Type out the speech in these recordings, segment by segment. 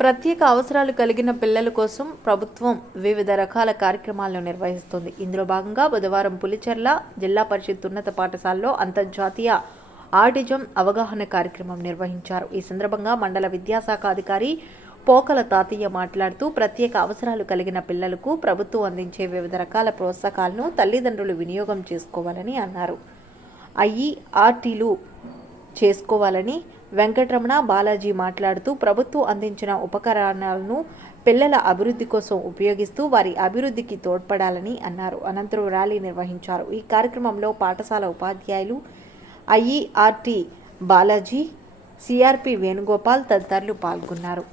ప్రత్యేక అవసరాలు కలిగిన పిల్లల కోసం ప్రభుత్వం వివిధ రకాల కార్యక్రమాలను నిర్వహిస్తుంది. ఇందులో భాగంగా బుధవారం పులిచెర్ల జిల్లా పరిషత్ ఉన్నత పాఠశాలలో అంతర్జాతీయ ఆటిజం అవగాహన కార్యక్రమం నిర్వహించారు. ఈ సందర్భంగా మండల విద్యాశాఖ అధికారి పోకల తాతయ్య మాట్లాడుతూ ప్రత్యేక అవసరాలు కలిగిన పిల్లలకు ప్రభుత్వం అందించే వివిధ రకాల ప్రోత్సాహకాలను తల్లిదండ్రులు వినియోగం చేసుకోవాలని అన్నారు. ఐఈఆర్టీలు చేసుకోవాలని వెంకటరమణ బాలాజీ మాట్లాడుతూ ప్రభుత్వం అందించిన ఉపకరణాలను పిల్లల అభివృద్ధి కోసం ఉపయోగిస్తూ వారి అభివృద్ధికి తోడ్పడాలని అన్నారు. అనంతరం ర్యాలీ నిర్వహించారు. ఈ కార్యక్రమంలో పాఠశాల ఉపాధ్యాయులు, ఐఈఆర్టీ బాలాజీ, సిఆర్పి వేణుగోపాల్ తదితరులు పాల్గొన్నారు.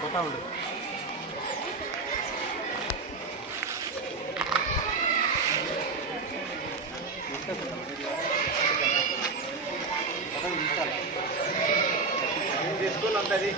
పోతా ఉండు. తీసుకుని ఉంటుంది.